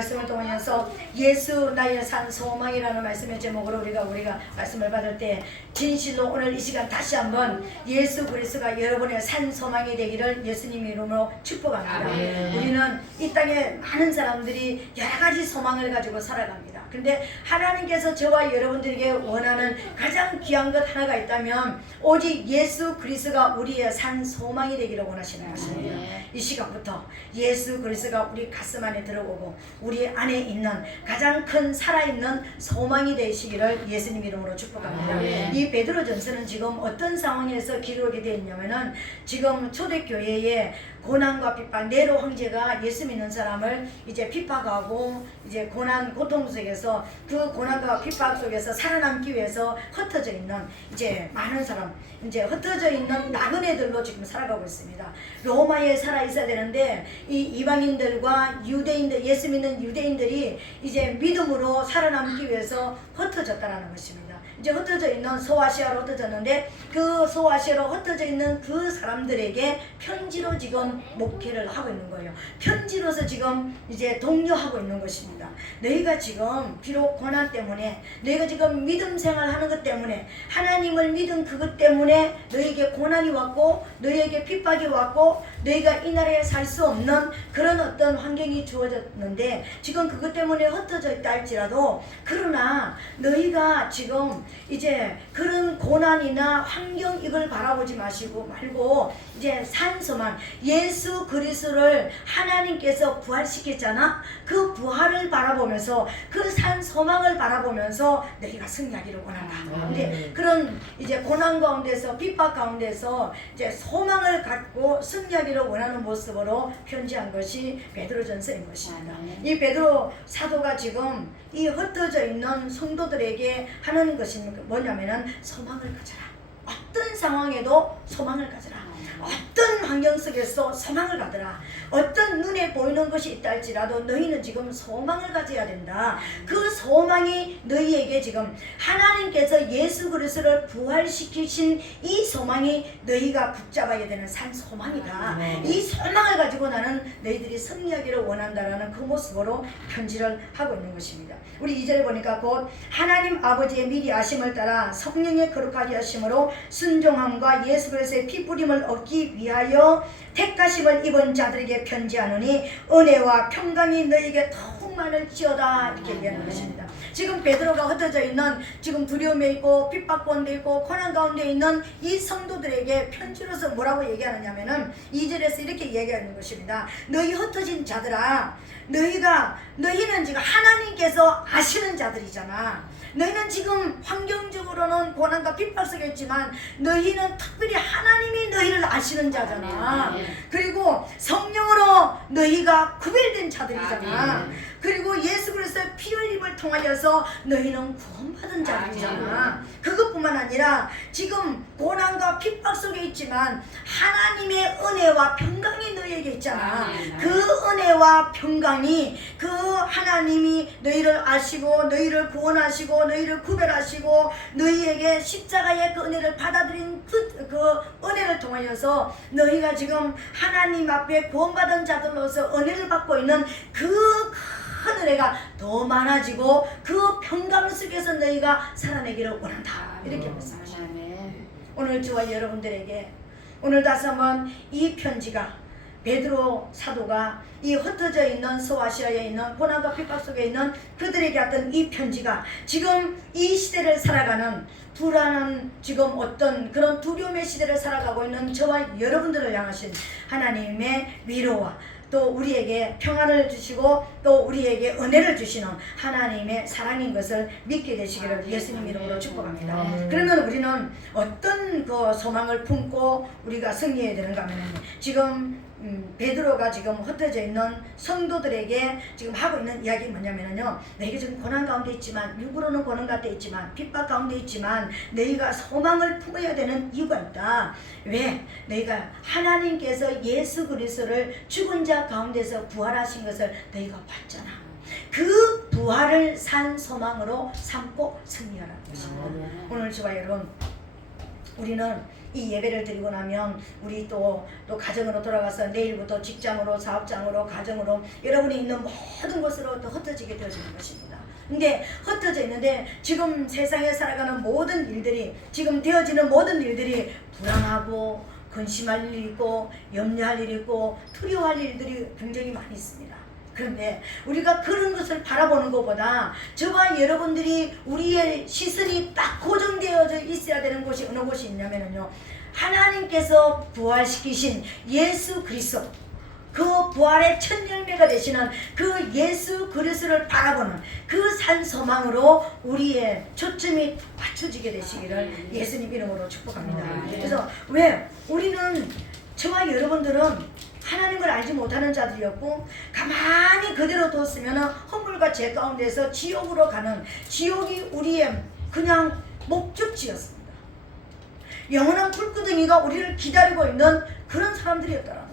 말씀을 통해서 예수 나의 산 소망이라는 말씀의 제목으로 우리가 말씀을 받을 때 진실로 오늘 이 시간 다시 한번 예수 그리스도가 여러분의 산 소망이 되기를 예수님 이름으로 축복합니다. 아멘. 우리는 이 땅에 많은 사람들이 여러 가지 소망을 가지고 살아갑니다. 근데 하나님께서 저와 여러분들에게 원하는 가장 귀한 것 하나가 있다면 오직 예수 그리스도가 우리의 산 소망이 되기를 원하시는 것입니다. 이 시간부터 예수 그리스도가 우리 가슴 안에 들어오고 우리 안에 있는 가장 큰 살아있는 소망이 되시기를 예수님 이름으로 축복합니다. 아멘. 이 베드로전서는 지금 어떤 상황에서 기록이 되어 있냐면은 지금 초대교회에 고난과 핍박, 네로 황제가 예수 믿는 사람을 이제 핍박하고 이제 고난 고통 속에서 그 고난과 핍박 속에서 살아남기 위해서 흩어져 있는 이제 많은 사람, 이제 흩어져 있는 나그네들로 지금 살아가고 있습니다. 로마에 살아 있어야 되는데 이 이방인들과 유대인들, 예수 믿는 유대인들이 이제 믿음으로 살아남기 위해서 흩어졌다라는 것입니다. 이제 흩어져 있는 소아시아로 흩어졌는데 그 소아시아로 흩어져 있는 그 사람들에게 편지로 지금 목회를 하고 있는 거예요. 편지로서 지금 이제 독려하고 있는 것입니다. 너희가 지금 비록 고난 때문에 너희가 지금 믿음 생활하는 것 때문에 하나님을 믿은 그것 때문에 너희에게 고난이 왔고 너희에게 핍박이 왔고 너희가 이 나라에 살 수 없는 그런 어떤 환경이 주어졌는데 지금 그것 때문에 흩어져 있다 할지라도 그러나 너희가 지금 이제 그런 고난이나 환경 이걸 바라보지 말고 이제 산 소망 예수 그리스도를 하나님께서 부활시켰잖아. 그 부활을 바라보면서 그 산 소망을 바라보면서 너희가 승리하기를 원한다. 근데 그런 이제 고난 가운데서 핍박 가운데서 이제 소망을 갖고 승리하기를 원하는 모습으로 편지한 것이 베드로전서인 것입니다. 이 베드로 사도가 지금 이 흩어져 있는 성도들에게 하는 것이 뭐냐면은 소망을 가져라. 어떤 상황에도 소망을 가져라. 어떤 환경 속에서 소망을 가져라. 어떤 눈에 보이는 것이 있다 할지라도 너희는 지금 소망을 가져야 된다. 그 소망이 너희에게 지금 하나님께서 예수 그리스도를 부활시키신 이 소망이 너희가 붙잡아야 되는 산 소망이다. 이 소망을 가지고 나는 너희들이 승리하기를 원한다라는 그 모습으로 편지를 하고 있는 것입니다. 우리 2절에 보니까 곧 하나님 아버지의 미리 아심을 따라 성령의 거룩하게 하심으로 순종함과 예수 그리스도의 피 뿌림을 얻기 위하여 택하심을 입은 자들에게 편지하노니 은혜와 평강이 너희에게 더욱 많을지어다 이렇게 얘기하는 것입니다. 지금 베드로가 흩어져 있는 지금 두려움에 있고 핍박 가운데 있고 고난 가운데 있는 이 성도들에게 편지로서 뭐라고 얘기하느냐면은 2절에서 이렇게 얘기하는 것입니다. 너희 흩어진 자들아 너희는 지금 하나님께서 아시는 자들이잖아. 너희는 지금 환경적으로는 고난과 핍박 속에 있지만 너희는 특별히 하나님이 너희를 아시는 자잖아. 그리고 성령으로 너희가 구별된 자들이잖아. 그리고 예수 그리스도의 피 흘림을 통하여서 너희는 구원받은 자들이잖아. 그것뿐만 아니라 지금 고난과 핍박 속에 있지만 하나님의 은혜와 평강이 너희에게 있잖아. 그 은혜와 평강이 그 하나님이 너희를 아시고 너희를 구원하시고 너희를 구별하시고 너희에게 십자가의 그 은혜를 받아들인 그 은혜를 통하여서 너희가 지금 하나님 앞에 구원받은 자들로서 은혜를 받고 있는 그 큰 은혜가 더 많아지고 그 평강 속에서 너희가 살아내기를 원한다. 이렇게 말씀하십니다. 오늘 저와 여러분들에게 오늘 다시 한번 이 편지가 베드로 사도가 이 흩어져 있는 소아시아에 있는 고난과 핍박 속에 있는 그들에게 왔던 이 편지가 지금 이 시대를 살아가는 불안한 지금 어떤 그런 두려움의 시대를 살아가고 있는 저와 여러분들을 향하신 하나님의 위로와 또 우리에게 평안을 주시고 또 우리에게 은혜를 주시는 하나님의 사랑인 것을 믿게 되시기를 예수님 이름으로 축복합니다. 그러면 우리는 어떤 그 소망을 품고 우리가 승리해야 되는가 하면 지금 베드로가 지금 흩어져 있는 성도들에게 지금 하고 있는 이야기 뭐냐면요, 너희가 지금 고난 가운데 있지만 육으로는 고난 가운데 있지만 핍박 가운데 있지만 너희가 소망을 품어야 되는 이유가 있다. 왜? 너희가 하나님께서 예수 그리스도를 죽은 자 가운데서 부활하신 것을 너희가 봤잖아. 그 부활을 산 소망으로 삼고 승리하라는 것입니다. 오늘 저와 여러분, 우리는 이 예배를 드리고 나면 우리 또 가정으로 돌아가서 내일부터 직장으로, 사업장으로, 가정으로 여러분이 있는 모든 곳으로 또 흩어지게 되어지는 것입니다. 근데 흩어져 있는데 지금 세상에 살아가는 모든 일들이, 지금 되어지는 모든 일들이 불안하고 근심할 일이 있고 염려할 일이 있고 두려워할 일들이 굉장히 많이 있습니다. 그런데 우리가 그런 것을 바라보는 것보다 저와 여러분들이 우리의 시선이 딱 고정되어져 있어야 되는 곳이 어느 곳이 있냐면요, 하나님께서 부활시키신 예수 그리스도, 그 부활의 첫 열매가 되시는 그 예수 그리스도를 바라보는 그 산 소망으로 우리의 초점이 맞춰지게 되시기를 예수님 이름으로 축복합니다. 그래서 왜 우리는, 저와 여러분들은 하나님을 알지 못하는 자들이었고 가만히 그대로 뒀으면 허물과 죄 가운데서 지옥으로 가는, 지옥이 우리의 그냥 목적지였습니다. 영원한 불구덩이가 우리를 기다리고 있는 그런 사람들이었더라고요.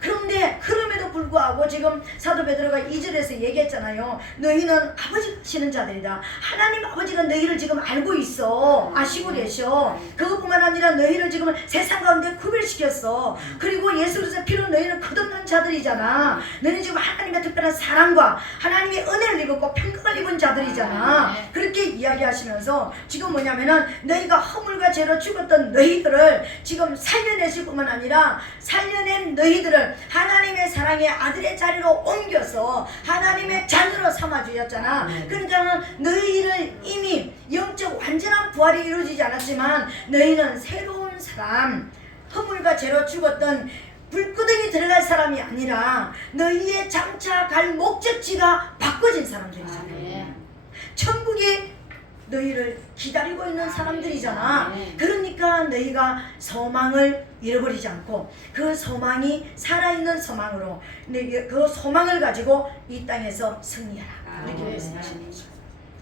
그런데 그럼에도 불구하고 지금 사도 베드로가 2절에서 얘기했잖아요. 너희는 아버지가 아시는 자들이다. 하나님 아버지가 너희를 지금 알고 있어. 아시고 계셔. 그것뿐만 아니라 너희를 지금 세상 가운데 구별시켰어. 그리고 예수 그리스도의 피로 너희는 거듭난 자들이잖아. 너희는 지금 하나님의 특별한 사랑과 하나님의 은혜를 입었고 평강을 입은 자들이잖아. 그렇게 이야기하시면서 지금 뭐냐면은 너희가 허물과 죄로 죽었던 너희들을 지금 살려내실 뿐만 아니라 살려낸 너희들을 하나님의 사랑의 아들의 자리로 옮겨서 하나님의 자녀로 삼아주셨잖아. 그러니까 너희를 이미 영적 완전한 부활이 이루어지지 않았지만 너희는 새로운 사람, 허물과 죄로 죽었던 불구덩이 들어갈 사람이 아니라 너희의 장차 갈 목적지가 바꿔진 사람들이잖아요. 천국에 너희를 기다리고 있는 사람들이잖아. 그러니까 너희가 소망을 잃어버리지 않고 그 소망이 살아있는 소망으로, 그 소망을 가지고 이 땅에서 승리하라, 이렇게 말씀하시는 거죠.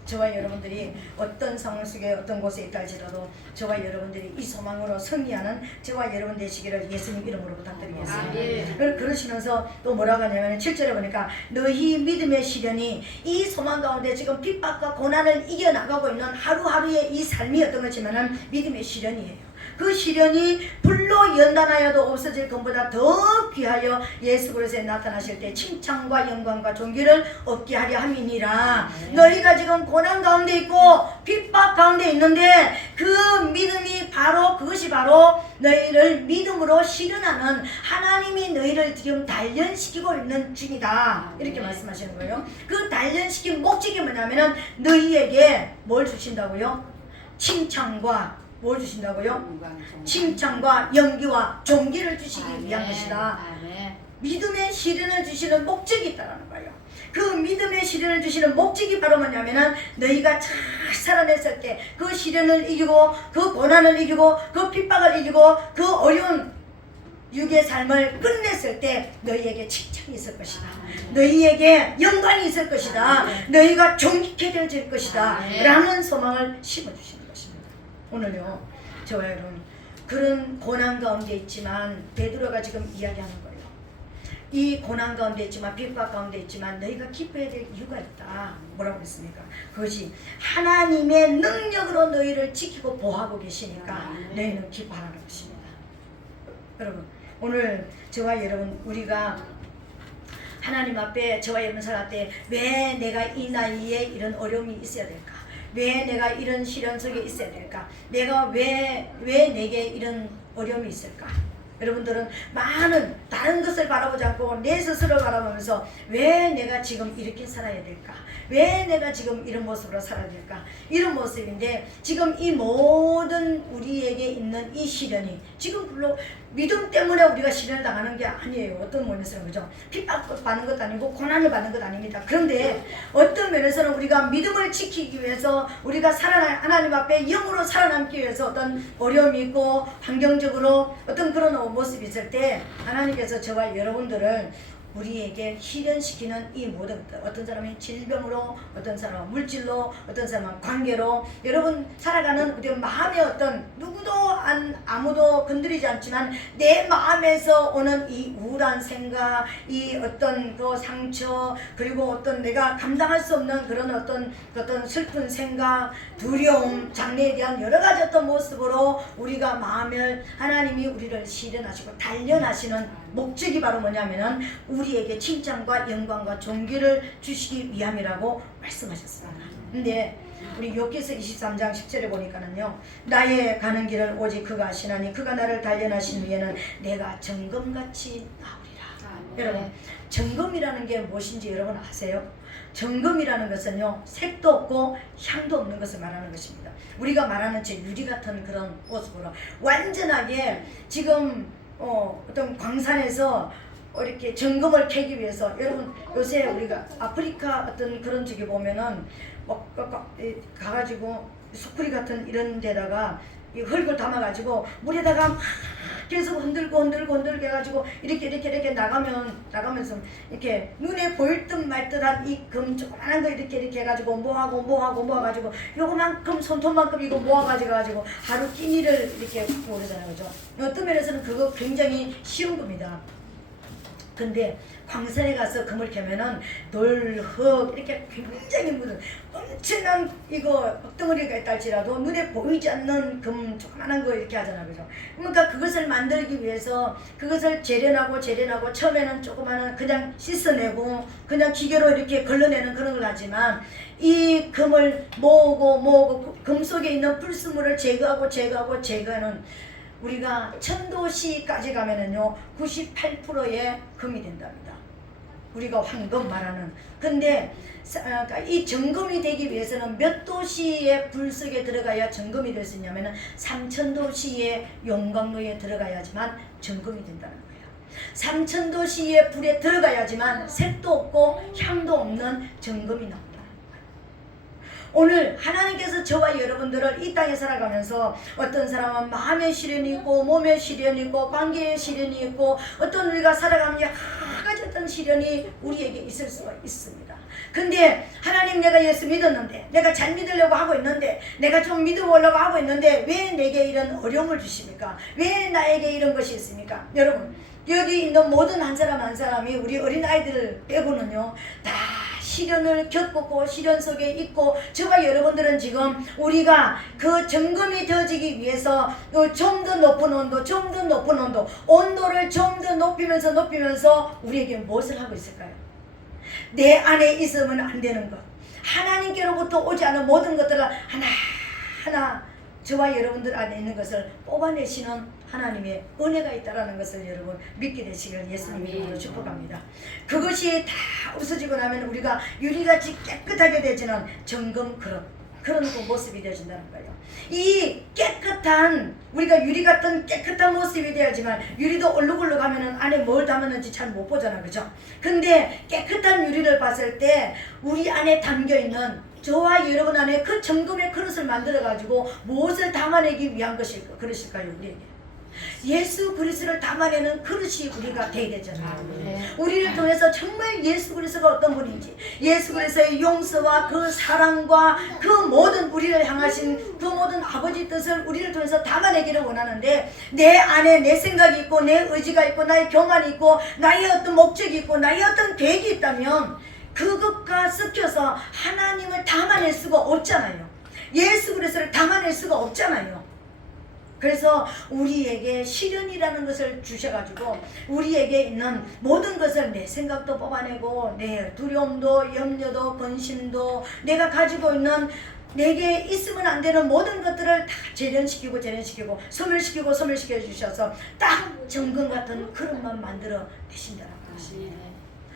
저와 여러분들이 어떤 상황 속에 어떤 곳에 있다 할지라도 저와 여러분들이 이 소망으로 승리하는 저와 여러분 되시기를 예수님 이름으로 부탁드리겠습니다. 그러시면서 또 뭐라고 하냐면 7절에 보니까 너희 믿음의 시련이, 이 소망 가운데 지금 핍박과 고난을 이겨나가고 있는 하루하루의 이 삶이 어떤 거지만은 믿음의 시련이에요. 그 시련이 불로 연단하여도 없어질 것보다 더 귀하여 예수 그리스도에 나타나실 때 칭찬과 영광과 존귀를 얻게 하려 함이니라. 너희가 지금 고난 가운데 있고 핍박 가운데 있는데 그 믿음이 바로, 그것이 바로 너희를 믿음으로 실현하는, 하나님이 너희를 지금 단련시키고 있는 중이다, 이렇게 말씀하시는 거예요. 그 단련시킨 목적이 뭐냐면은 너희에게 뭘 주신다고요? 칭찬과 뭘 주신다고요? 칭찬과 연기와 존귀를 주시기 위한 것이다. 믿음의 시련을 주시는 목적이 있다는 거예요. 그 믿음의 시련을 주시는 목적이 바로 뭐냐면은 너희가 잘 살아냈을 때 그 시련을 이기고 그 고난을 이기고 그 핍박을 이기고 그 어려운 육의 삶을 끝냈을 때 너희에게 칭찬이 있을 것이다. 너희에게 영광이 있을 것이다. 너희가 존귀케 되어질 것이다. 라는 소망을 심어주시는 것입니다. 오늘요, 저와 여러분, 그런 고난 가운데 있지만 베드로가 지금 이야기하는 거예요. 이 고난 가운데 있지만 핍박 가운데 있지만 너희가 기뻐해야 될 이유가 있다. 뭐라고 했습니까? 그것이 하나님의 능력으로 너희를 지키고 보호하고 계시니까 너희는 기뻐하라는 것입니다. 여러분, 오늘 저와 여러분, 우리가 하나님 앞에, 저와 여러분 살아갈 때 왜 내가 이 나이에 이런 어려움이 있어야 될까? 왜 내가 이런 시련 속에 있어야 될까? 내가 왜 내게 이런 어려움이 있을까? 여러분들은 많은 다른 것을 바라보지 않고 내 스스로를 바라보면서 왜 내가 지금 이렇게 살아야 될까? 왜 내가 지금 이런 모습으로 살아야 될까? 이런 모습인데 지금 이 모든 우리에게 있는 이 시련이 지금 물론 믿음 때문에 우리가 시련을 당하는 게 아니에요. 어떤 면에서는, 그죠? 핍박 받는 것도 아니고 고난을 받는 것 아닙니다. 그런데 어떤 면에서는 우리가 믿음을 지키기 위해서, 우리가 하나님 앞에 영으로 살아남기 위해서 어떤 어려움이 있고 환경적으로 어떤 그런 모습이 있을 때 하나님께서 저와 여러분들을 우리에게 실현시키는 이 모든 것들, 어떤 사람은 질병으로, 어떤 사람은 물질로, 어떤 사람은 관계로, 여러분 살아가는 우리 마음의 어떤 누구도 아무도 건드리지 않지만 내 마음에서 오는 이 우울한 생각, 이 어떤 그 상처, 그리고 어떤 내가 감당할 수 없는 그런 어떤 슬픈 생각, 두려움, 장래에 대한 여러 가지 어떤 모습으로 우리가 마음을 하나님이 우리를 실현하시고 단련하시는 목적이 바로 뭐냐면은 우리에게 칭찬과 영광과 존귀를 주시기 위함이라고 말씀하셨습니다. 근데 우리 욥기서 23장 10절에 보니까는요, 나의 가는 길을 오직 그가 아시나니 그가 나를 단련하신 후에는 내가 정금같이 나오리라. 여러분, 정금이라는 게 무엇인지 여러분 아세요? 정금이라는 것은요, 색도 없고 향도 없는 것을 말하는 것입니다. 우리가 말하는 제 유리 같은 그런 모습으로 완전하게 지금 어떤 광산에서 이렇게 정금을 캐기 위해서, 여러분 요새 우리가 아프리카 어떤 그런 쪽에 보면은 가가지고 수쿠리 같은 이런 데다가 이 흙을 담아가지고 물에다가 막 계속 흔들고 해가지고 이렇게 나가면서 이렇게 눈에 보일 듯 말 듯한 이 금 조그만한 거 이렇게 해가지고 모아가지고 요거만큼 손톱만큼 이거 모아가지고 하루 끼니를 이렇게 갖고 그러잖아요, 그죠? 어떤 면에서는 그거 굉장히 쉬운 겁니다. 근데 광산에 가서 금을 캐면은 돌, 흙 이렇게 굉장히 묻은 엄청난 이거 흙덩어리가 있다 할지라도 눈에 보이지 않는 금 조그만한 거 이렇게 하잖아요, 그죠? 그러니까 그것을 만들기 위해서 그것을 재련하고 처음에는 조그마한 그냥 씻어내고 그냥 기계로 이렇게 걸러내는 그런 걸 하지만 이 금을 모으고 금 속에 있는 불순물을 제거하는 우리가 천도시까지 가면은요 98%의 금이 된답니다. 우리가 황금 말하는. 근데 이 정금이 되기 위해서는 몇 도시의 불 속에 들어가야 정금이 될 수 있냐면은 3000도시의 용광로에 들어가야지만 정금이 된다는 거예요. 3000도시의 불에 들어가야지만 색도 없고 향도 없는 정금이 나옵니다. 오늘 하나님께서 저와 여러분들을 이 땅에 살아가면서 어떤 사람은 마음의 시련이 있고 몸의 시련이 있고 관계의 시련이 있고 어떤 우리가 살아가면 여러 가지 어떤 시련이 우리에게 있을 수가 있습니다. 근데 하나님, 내가 예수 믿었는데, 내가 잘 믿으려고 하고 있는데, 내가 좀 믿어보려고 하고 있는데 왜 내게 이런 어려움을 주십니까? 왜 나에게 이런 것이 있습니까? 여러분, 여기 있는 모든 한 사람 한 사람이 우리 어린아이들 빼고는요 다 시련을 겪고 시련 속에 있고, 저와 여러분들은 지금 우리가 그 정금이 되어지기 위해서 좀 더 높은 온도, 온도를 좀 더 높이면서 우리에게 무엇을 하고 있을까요? 내 안에 있으면 안 되는 것, 하나님께로부터 오지 않은 모든 것들을 하나하나 저와 여러분들 안에 있는 것을 뽑아내시는 하나님의 은혜가 있다라는 것을 여러분 믿게 되시길 예수님의 이름으로 축복합니다. 그것이 다 없어지고 나면 우리가 유리같이 깨끗하게 되지는 정금 그런 모습이 되어진다는 거예요. 이 깨끗한, 우리가 유리 같은 깨끗한 모습이 되어야지만, 유리도 얼룩얼룩하면은 안에 뭘 담았는지 잘 못 보잖아, 그죠? 근데 깨끗한 유리를 봤을 때 우리 안에 담겨있는, 저와 여러분 안에 그 정금의 그릇을 만들어 가지고 무엇을 담아내기 위한 그릇일까요? 우리에게 예수 그리스도를 담아내는 그릇이 우리가 되어야 되잖아요. 우리를 통해서 정말 예수 그리스도가 어떤 분인지, 예수 그리스도의 용서와 그 사랑과 그 모든 우리를 향하신 그 모든 아버지 뜻을 우리를 통해서 담아내기를 원하는데, 내 안에 내 생각이 있고 내 의지가 있고 나의 교만이 있고 나의 어떤 목적이 있고 나의 어떤 계획이 있다면 그것과 섞여서 하나님을 담아낼 수가 없잖아요. 예수 그리스도를 담아낼 수가 없잖아요. 그래서 우리에게 시련이라는 것을 주셔가지고 우리에게 있는 모든 것을, 내 생각도 뽑아내고 내 두려움도 염려도 근심도 내가 가지고 있는 내게 있으면 안 되는 모든 것들을 다 재련시키고 소멸시켜 주셔서 딱 정금 같은 그릇만 만들어 내신다는 것입니다.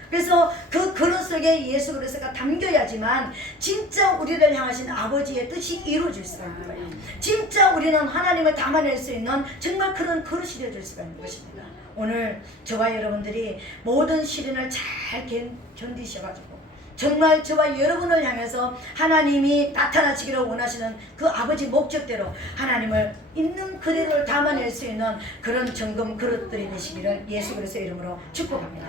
그래서 그 그릇 속에 예수 그리스도가 담겨야지만 진짜 우리를 향하신 아버지의 뜻이 이루어질 수가 있는 거예요. 진짜 우리는 하나님을 담아낼 수 있는 정말 그런 그릇이 되어질 수가 있는 것입니다. 오늘 저와 여러분들이 모든 시련을 잘 견디셔가지고 정말 저와 여러분을 향해서 하나님이 나타나시기를 원하시는 그 아버지 목적대로 하나님을 있는 그대로 담아낼 수 있는 그런 정금 그릇들이 되시기를 예수 그리스도의 이름으로 축복합니다.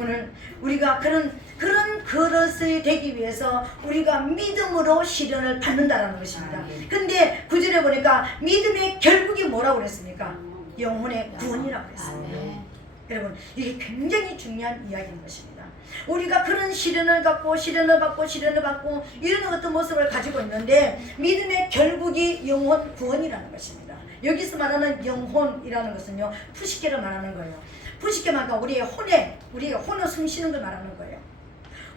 오늘 우리가 그런 그릇이 되기 위해서 우리가 믿음으로 시련을 받는다라는 것입니다. 근데 구절에 보니까 믿음의 결국이 뭐라고 그랬습니까? 영혼의 구원이라고 그랬습니다. 여러분, 이게 굉장히 중요한 이야기인 것입니다. 우리가 그런 시련을 받고 이런 어떤 모습을 가지고 있는데 믿음의 결국이 영혼 구원이라는 것입니다. 여기서 말하는 영혼이라는 것은요, 푸시케를 말하는 거예요. 푸시케 말과 우리의 혼에 숨쉬는 걸 말하는 거예요.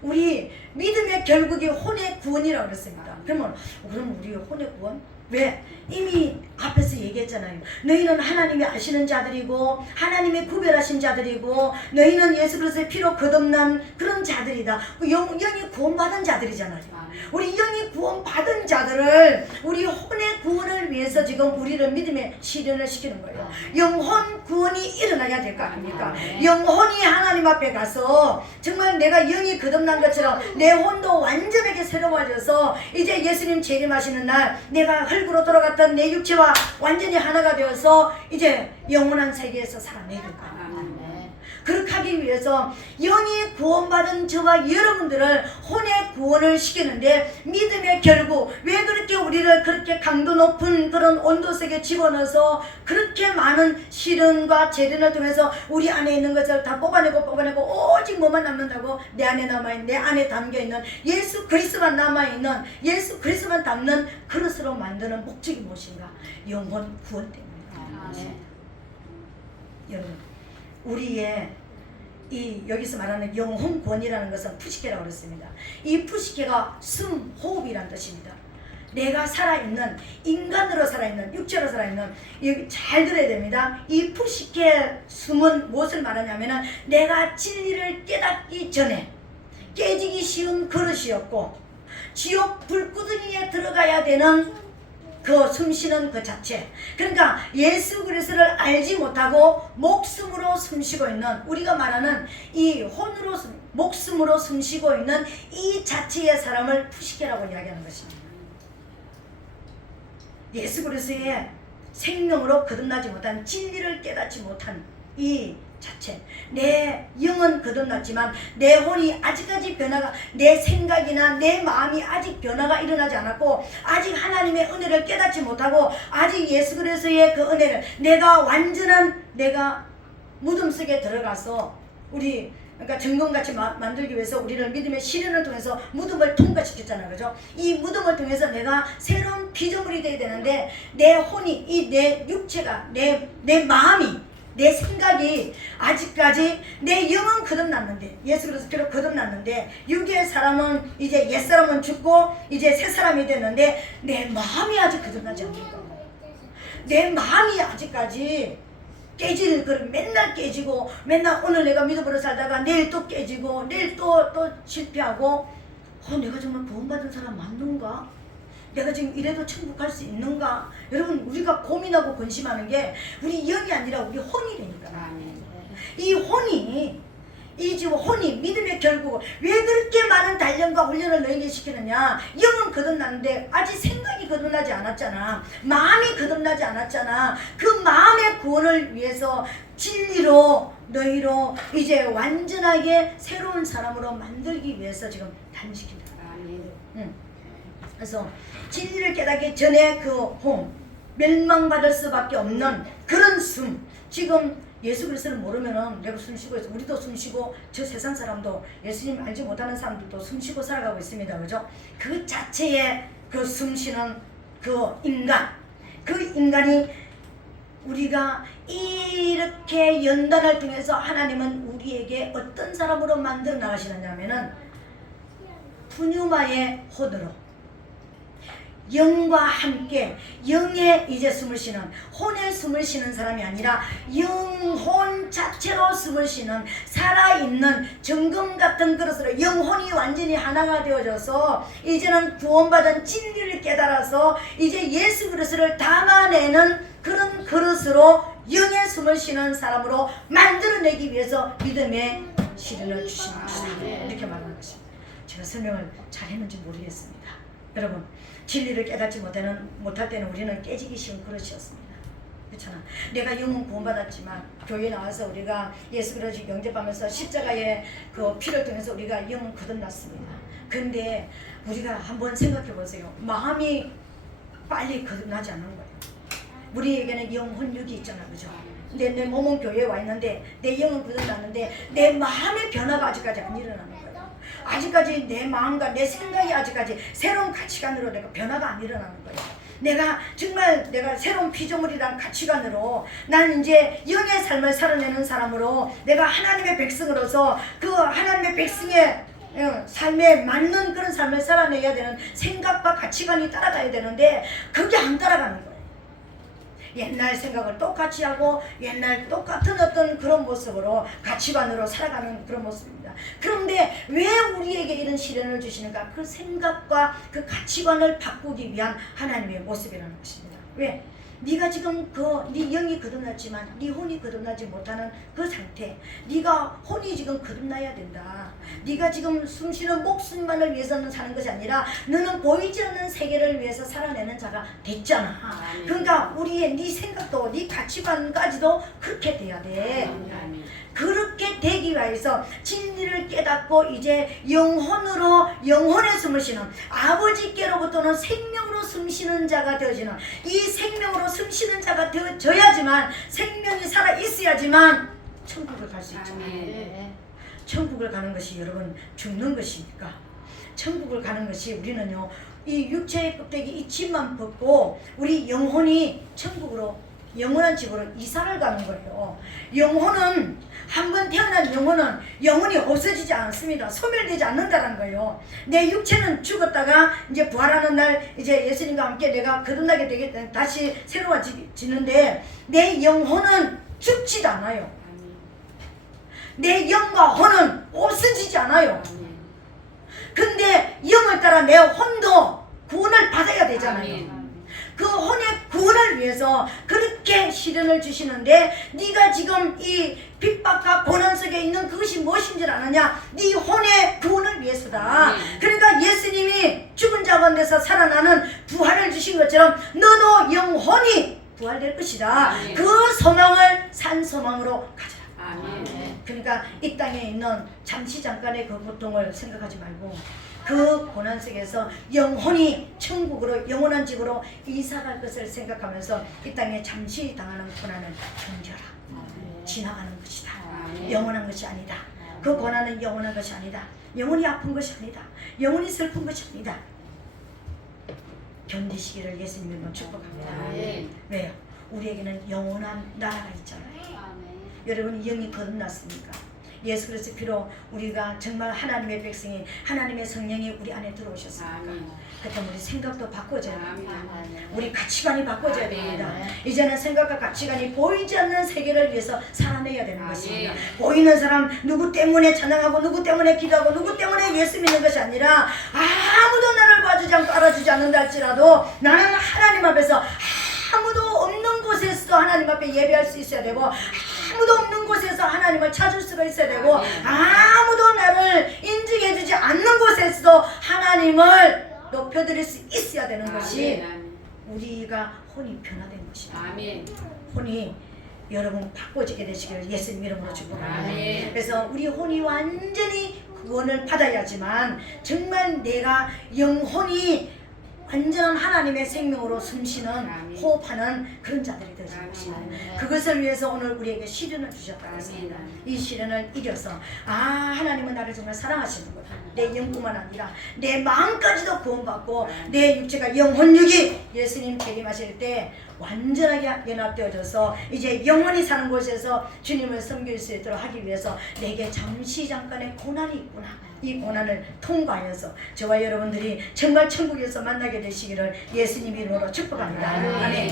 우리 믿음의 결국이 혼의 구원이라고 그랬습니다. 그럼 우리 혼의 구원? 왜? 이미 앞에서 얘기했잖아요. 너희는 하나님이 아시는 자들이고 하나님의 구별하신 자들이고 너희는 예수 그리스도의 피로 거듭난 그런 자들이다. 영이 구원받은 자들이잖아요. 우리 영이 구원받은 자들을 우리 혼의 구원을 위해서 지금 우리를 믿음의 시련을 시키는 거예요. 영혼 구원이 일어나야 될 거 아닙니까? 영혼이 하나님 앞에 가서 정말 내가 영이 거듭난 것처럼 내 혼도 완전하게 새로워져서 이제 예수님 재림하시는 날 내가 흙으로 돌아갔던 내 육체와 완전히 하나가 되어서 이제 영원한 세계에서 살아내릴 거예요. 그렇게 하기 위해서 영이 구원받은 저와 여러분들을 혼의 구원을 시키는데 믿음의 결국 왜 그렇게 우리를 그렇게 강도 높은 그런 온도 속에 집어넣어서 그렇게 많은 시련과 재련을 통해서 우리 안에 있는 것을 다 뽑아내고 오직 뭐만 남는다고? 내 안에 남아있는 내 안에 담겨있는 예수 그리스도만 남아있는 예수 그리스도만 담는 그릇으로 만드는 목적이 무엇인가? 영혼 구원 때문입니다. 여러분, 우리의 이 여기서 말하는 영혼 구원이라는 것은 푸시케라고 그랬습니다. 이 푸시케가 숨, 호흡이란 뜻입니다. 내가 살아있는, 인간으로 살아있는, 육체로 살아있는, 여기 잘 들어야 됩니다. 이 푸시케 숨은 무엇을 말하냐면은 내가 진리를 깨닫기 전에 깨지기 쉬운 그릇이었고 지옥 불구덩이에 들어가야 되는 그 숨쉬는 그 자체. 그러니까 예수 그리스도를 알지 못하고 목숨으로 숨쉬고 있는, 우리가 말하는 이 혼으로 목숨으로 숨쉬고 있는 이 자체의 사람을 푸시케라고 이야기하는 것입니다. 예수 그리스도의 생명으로 거듭나지 못한, 진리를 깨닫지 못한 이 자체. 내 영은 거듭났지만 내 혼이 아직까지 변화가, 내 생각이나 내 마음이 아직 변화가 일어나지 않았고 아직 하나님의 은혜를 깨닫지 못하고 아직 예수 그리스도의 그 은혜를 내가 완전한 내가 무덤 속에 들어가서 우리 그러니까 정금같이 만들기 위해서 우리를 믿음의 시련을 통해서 무덤을 통과시켰잖아요. 그죠? 이 무덤을 통해서 내가 새로운 피조물이 되어야 되는데 내 혼이, 이 내 육체가, 내 마음이, 내 생각이 아직까지 내 영은 거듭났는데, 예수 그리스도 피로 거듭났는데 육의 사람은 이제 옛사람은 죽고 이제 새 사람이 됐는데 내 마음이 아직 거듭나지 않는 거예요. 내 마음이 아직까지 맨날 깨지고 맨날 오늘 내가 믿음으로 살다가 내일 또 깨지고 내일 또 실패하고 내가 정말 구원받은 사람 맞는가? 내가 지금 이래도 천국 갈 수 있는가? 여러분, 우리가 고민하고 근심하는 게 우리 영이 아니라 우리 혼이라니까. 이 혼이, 이 지금 혼이 믿음의 결국 왜 그렇게 많은 단련과 훈련을 너에게 시키느냐? 영은 거듭났는데 아직 생각이 거듭나지 않았잖아. 마음이 거듭나지 않았잖아. 그 마음의 구원을 위해서 진리로 너희로 이제 완전하게 새로운 사람으로 만들기 위해서 지금 단식입니다. 그래서 진리를 깨닫기 전에 그 멸망받을 수밖에 없는 그런 숨. 지금 예수 그리스도를 모르면은 내가 숨쉬고 있어. 우리도 숨쉬고 저 세상 사람도 예수님 알지 못하는 사람들도 숨쉬고 살아가고 있습니다. 그죠? 그 자체의 그 숨쉬는 그 인간. 그 인간이 우리가 이렇게 연단을 통해서 하나님은 우리에게 어떤 사람으로 만들어 나가시느냐면은 푸뉴마의 혼으로 영과 함께 영에 이제 숨을 쉬는, 혼에 숨을 쉬는 사람이 아니라 영혼 자체로 숨을 쉬는 살아있는 정금 같은 그릇으로 영혼이 완전히 하나가 되어져서 이제는 구원받은 진리를 깨달아서 이제 예수 그리스도를 담아내는 그런 그릇으로 영에 숨을 쉬는 사람으로 만들어내기 위해서 믿음의 시련을 주시는 것이다. 이렇게 말하는 것입니다. 제가 설명을 잘 했는지 모르겠습니다. 여러분, 진리를 깨닫지 못할 때는 우리는 깨지기 쉬운 그릇이었습니다. 그렇잖아. 내가 영혼 구원받았지만 교회에 나와서 우리가 예수 그리스도 영접하면서 십자가의 그 피를 통해서 우리가 영혼 거듭났습니다. 근데 우리가 한번 생각해 보세요. 마음이 빨리 거듭나지 않는 거예요. 우리에게는 영혼육이 있잖아, 그죠? 근데 내 몸은 교회에 와 있는데 내 영은 거듭났는데 내 마음의 변화가 아직까지 안 일어나는 거예요. 아직까지 내 마음과 내 생각이 아직까지 새로운 가치관으로 내가 변화가 안 일어나는 거예요. 내가 정말 내가 새로운 피조물이란 가치관으로 난 이제 영의 삶을 살아내는 사람으로 내가 하나님의 백성으로서 그 하나님의 백성의 삶에 맞는 그런 삶을 살아내야 되는 생각과 가치관이 따라가야 되는데 그게 안 따라가는 거예요. 옛날 생각을 똑같이 하고 옛날 똑같은 어떤 그런 모습으로 가치관으로 살아가는 그런 모습입니다. 그런데 왜 우리에게 이런 시련을 주시는가? 그 생각과 그 가치관을 바꾸기 위한 하나님의 모습이라는 것입니다. 왜? 네가 지금 네 영이 거듭났지만 네 혼이 거듭나지 못하는 그 상태, 네가 혼이 지금 거듭나야 된다. 네가 지금 숨쉬는 목숨만을 위해서는 사는 것이 아니라 너는 보이지 않는 세계를 위해서 살아내는 자가 됐잖아. 그러니까 우리의 네 생각도 네 가치관까지도 그렇게 돼야 돼. 그렇게 되기 위해서 진리를 깨닫고 이제 영혼의 숨을 쉬는 아버지께로부터는 생명으로 숨쉬는 자가 되어지는 이 생명으로 숨쉬는 자가 되어져야지만 생명이 살아 있어야지만 천국을 갈 수 있잖아요. 천국을 가는 것이 여러분 죽는 것입니까? 천국을 가는 것이 우리는요 이 육체의 껍데기 이 집만 벗고 우리 영혼이 천국으로 영원한 집으로 이사를 가는 거예요. 영혼은 한번 태어난 영혼이 없어지지 않습니다. 소멸되지 않는다는 거예요. 내 육체는 죽었다가 이제 부활하는 날 이제 예수님과 함께 내가 거듭나게 되겠다. 다시 새로워지는데 내 영혼은 죽지도 않아요. 내 영과 혼은 없어지지 않아요. 근데 영을 따라 내 혼도 구원을 받아야 되잖아요. 그 혼의 구원을 위해서 그렇게 시련을 주시는데 네가 지금 이 핍박과 고난 속에 있는 그것이 무엇인 줄 아느냐? 네 혼의 구원을 위해서다. 그러니까 예수님이 죽은 자 가운데서 살아나는 부활을 주신 것처럼 너도 영혼이 부활될 것이다. 그 소망을 산 소망으로 가져라. 그러니까 이 땅에 있는 잠시 잠깐의 그 고통을 생각하지 말고 그 고난 속에서 영혼이 천국으로 영원한 집으로 이사갈 것을 생각하면서 이 땅에 잠시 당하는 고난을 견뎌라. 지나가는 것이다. 영원한 것이 아니다. 그 고난은 영원한 것이 아니다. 영원히 아픈 것이 아니다. 영원히 슬픈 것이 아니다. 견디시기를 예수님으로 축복합니다. 왜요? 우리에게는 영원한 나라가 있잖아요. 여러분 영이 거듭났습니까? 예수 그리스도 피로 우리가 정말 하나님의 백성이 하나님의 성령이 우리 안에 들어오셨습니까? 그때 우리 생각도 바꿔줘야 됩니다. 우리 가치관이 바꿔줘야 됩니다. 이제는 생각과 가치관이 보이지 않는 세계를 위해서 살아내야 되는 것입니다. 보이는 사람 누구 때문에 찬양하고 누구 때문에 기도하고 누구 때문에 예수 믿는 것이 아니라 아무도 나를 봐주지 않고 알아주지 않는다 할지라도 나는 하나님 앞에서 아무도 없는 곳에서도 하나님 앞에 예배할 수 있어야 되고 아무도 없는 곳에서 하나님을 찾을 수가 있어야 되고 아무도 나를 인정해주지 않는 곳에서도 하나님을 높여드릴 수 있어야 되는 것이 우리가 혼이 변화된 것입니다. 혼이 여러분 바꿔지게 되시기를 예수님 이름으로 축복합니다. 그래서 우리 혼이 완전히 구원을 받아야지만 정말 내가 영혼이 완전한 하나님의 생명으로 숨쉬는 호흡하는 그런 자들이 되는 것입니다. 그것을 위해서 오늘 우리에게 시련을 주셨다고 했습니다. 이 시련을 이겨서 하나님은 나를 정말 사랑하시는구나. 내 영뿐만 아니라 내 마음까지도 구원받고 내 육체가 영혼육이 예수님 책임하실 때 완전하게 연합되어져서 이제 영원히 사는 곳에서 주님을 섬길 수 있도록 하기 위해서 내게 잠시 잠깐의 고난이 있구나. 이 고난을 통과하여서 저와 여러분들이 정말 천국에서 만나게 되시기를 예수님 이름으로 축복합니다. 아멘.